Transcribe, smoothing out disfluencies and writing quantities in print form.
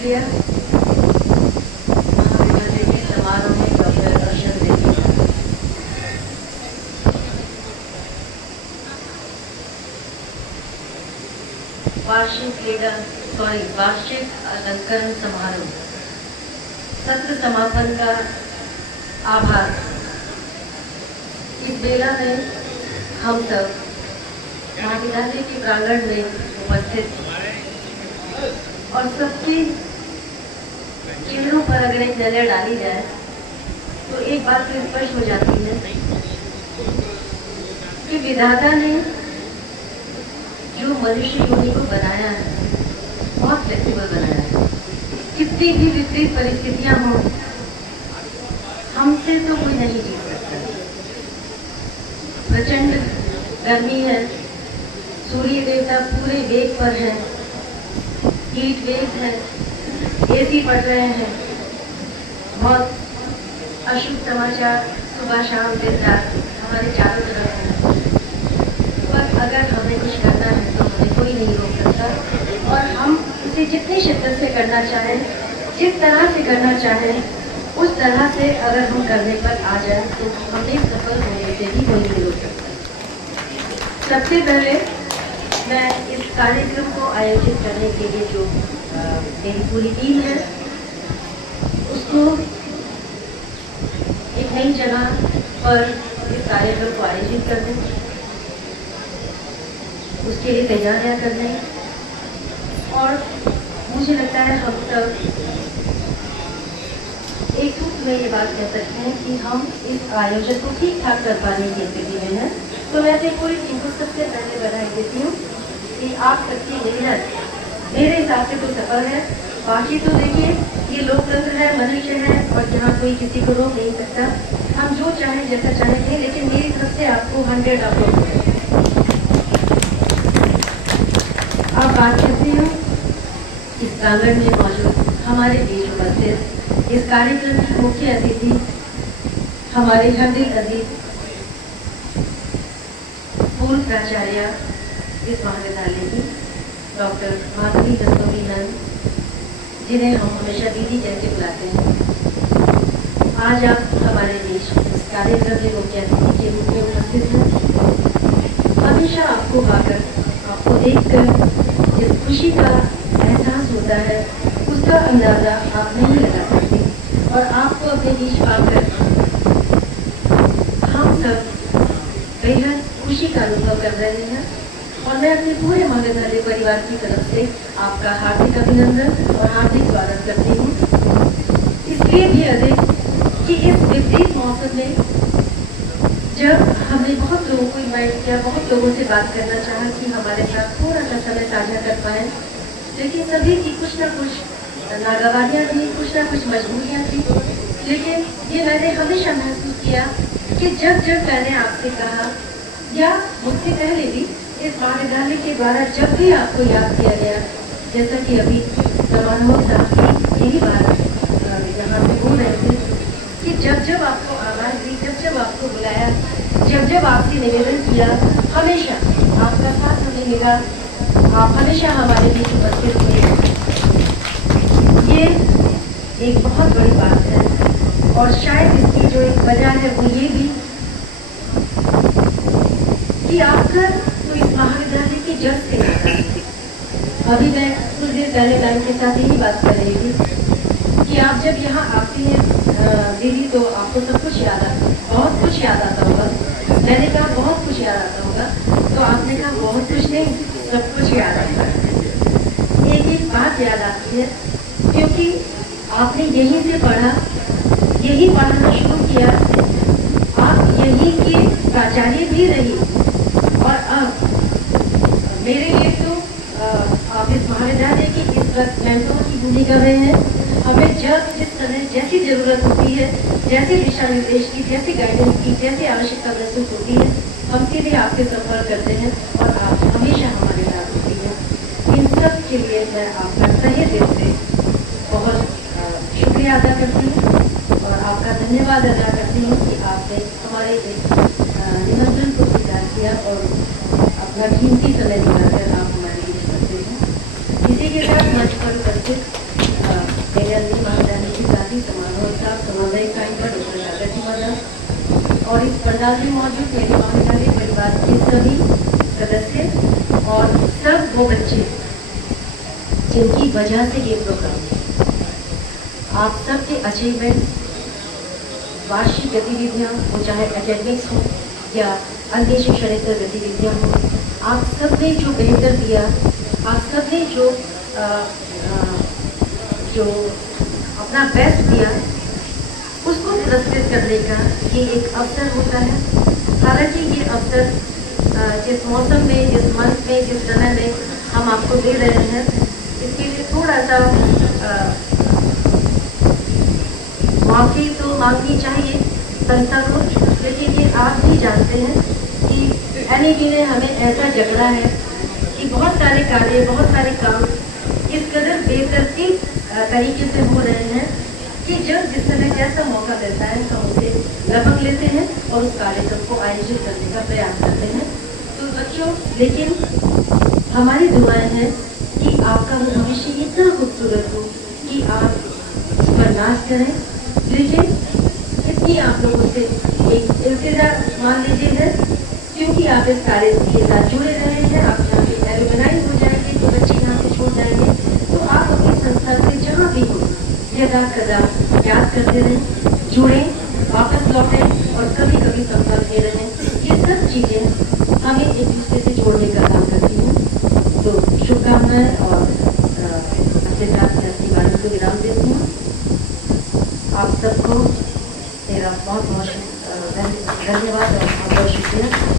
लिया। महाविद्यालय के समारोह में डॉक्टर अर्शद रेड्डी वार्षिक अलंकरण समारोह सत्र समापन का आभार। इस बेला में हम सब महाविद्यालय के प्रांगण में उपस्थित और सबके चेहरों पर अगर एक नजर डाली जाए तो एक बात तो स्पष्ट हो जाती है कि विधाता ने जो मनुष्य योनि को बनाया है बहुत फ्लेक्सिबल बनाया है। कितनी भी विपरीत परिस्थितियां हों, हमसे तो कोई नहीं जीत सकता। प्रचंड गर्मी है, सूर्य देवता पूरे वेग पर है, हीट वेव है, एसी पड़ रहे हैं, बहुत अशुभ समाचार सुबह शाम दिन रात हमारे चारों तरफ है। पर अगर हमें कुछ करना है तो हमें कोई नहीं रोक सकता और हम इसे जितनी शिद्दत से करना चाहें, जिस तरह से करना चाहें, उस तरह से अगर हम करने पर आ जाए तो हमें सफल होने से भी कोई नहीं रोक सकता। सबसे पहले मैं इस कार्यक्रम को आयोजित करने के लिए जो मेरी पूरी टीम है उसको एक नई जगह पर इस कार्यक्रम को आयोजित करने, उसके लिए तैयारियां करने और मुझे लगता है हम सब एक रूप में ये बात कह सकते हैं कि हम इस आयोजन को ठीक ठाक कर पाने की स्थिति में हैं। तो मैं अपनी पूरी टीम को सबसे पहले बधाई देती हूँ कि आप सबकी मेहनत मेरे हिसाब से तो सफल है। बाकी तो देखिए ये लोकतंत्र है, मनुष्य है और जहाँ कोई किसी को रोक नहीं सकता। हम जो चाहें जैसा चाहेंगे, लेकिन मेरी तरफ से आपको 100 आप लोग आप बात करती हूँ इस प्रांगण में मौजूद हमारे बीच उपस्थित इस कार्यक्रम की मुख्य अतिथि हमारे हरदिल अजीज पूर्व प्राचार्य इस महाविद्यालय की डॉक्टर माधुरी दस्तोगी नंद, जिन्हें हम हमेशा दीदी जैसे बुलाते हैं। आज आप हमारे बीच इस कार्यक्रम के मुख्य अतिथि के रूप में उपस्थित हैं। हमेशा आपको आकर, आपको देखकर जिस खुशी का एहसास होता है उसका अंदाजा आप नहीं लगा सकते और आपको अपने बीच पाकर हम सब बेहद खुशी का अनुभव कर रहे हैं। और मैं अपने पूरे महाविद्यालय परिवार की तरफ से आपका हार्दिक अभिनंदन और हार्दिक स्वागत करती हूँ। इसलिए भी अधिक कि इस विपरीत मौसम में जब हमने बहुत लोगों को इन्वाइट किया, बहुत लोगों से बात करना चाहा कि हमारे साथ थोड़ा सा समय साझा कर पाए, लेकिन सभी की कुछ ना कुछ नागवारियाँ थी, कुछ ना कुछ मजबूरियाँ थी। लेकिन ये मैंने हमेशा महसूस किया कि जब जब मैंने आपसे कहा या मुझसे पहले भी इस महाविद्यालय के द्वारा जब भी आपको याद किया गया, जैसा कि अभी समारोह साहब की यही बात यहाँ पे बोल रहे थे कि जब जब आपको आवाज़ दी, जब जब आपको बुलाया, जब जब आपसे निवेदन किया, हमेशा आपका साथ हमें मिला, आप हमेशा हमारे बीच उपस्थित हुए। ये एक बहुत बड़ी बात है और शायद इसकी जो एक वजह है वो ये भी कि आपका तो इस महाविद्यालय की जड़ से नाता है। अभी मैं कुछ देर पहले टाइम के साथ यही बात कर रही थी कि आप जब यहाँ आती हैं दीदी तो आपको सब कुछ याद आता, बहुत कुछ याद आता होगा। मैंने कहा बहुत कुछ याद आता होगा, तो आपने कहा बहुत कुछ नहीं, सब कुछ याद आता है। एक एक बात याद आती है क्योंकि आपने यहीं से पढ़ा, यही पढ़ाना शुरू किया, आप यहीं की प्राचार्य भी रही और अब मेरे लिए तो आप इस महाविद्यालय की इस वक्त मेंटोर की भूमिका में हैं। हमें जब जिस समय जैसी जरूरत होती है, जैसे दिशा निर्देश की, जैसी गाइडेंस की, जैसी आवश्यकता महसूस होती है, हम सीधे आपसे संपर्क करते हैं और आप हमेशा हमारे साथ होती हैं। इन सब के लिए मैं आपका तहे दिल से बहुत शुक्रिया अदा करती हूँ और आपका धन्यवाद अदा करती हूँ कि आपने हमारे इस निमंत्रण को स्वीकार किया और अपना कीमती समय निकालकर आप हमारे लिए करते हैं। इसी के साथ मंच पर उपस्थित महाराज भी मौजूद, मेरे महाराज परिवार के सभी सदस्य और सब वो बच्चे जिनकी वजह से ये प्रोग्राम है। आप सबके अचीवमेंट, वार्षिक गतिविधियाँ हो, चाहे एकेडमिक्स हो या अन्य शिक्षणेतर गतिविधियाँ हो, आप सब ने जो बेहतर दिया, आप सब ने जो अपना बेस्ट दिया, उसको पुरस्कृत करने का ये एक अवसर होता है। हालांकि ये अवसर जिस मौसम में, जिस मंथ में, जिस समय में हम आपको दे रहे हैं, इसके लिए थोड़ा सा माफ़ी तो मांगनी चाहिए संस्था को, लेकिन ये आप भी जानते हैं कि NED ने हमें ऐसा जकड़ा है कि बहुत सारे कार्य, बहुत सारे काम इस कदर बेतरतीब तरीके से हो रहे हैं कि जब जिस समय जैसा मौका मिलता है हम उसे लपक लेते हैं और उस कार्यक्रम को आयोजित करने का प्रयास करते हैं। तो बच्चों, लेकिन हमारी दुआएं हैं कि आपका वो भविष्य इतना खूबसूरत हो कि आप इस पर नाच करें। लेकिन इतनी आप लोगों से एक इल्तिजा मान लीजिए है, क्योंकि आप इस कार्य के साथ जुड़े रहे हैं, आप यहाँ पे एलुमनाई हो जाएंगे, तो बच्चे यहाँ से छोड़ जाएंगे, तो आप अपनी संस्था से जहाँ भी हो यदा कदा याद करते रहें, जुड़ें, वापस लौटें और कभी कभी संपर्क में रहें। ये सब चीज़ें हमें एक दूसरे से जोड़ने का काम करती हैं। तो शुभकामनाएं।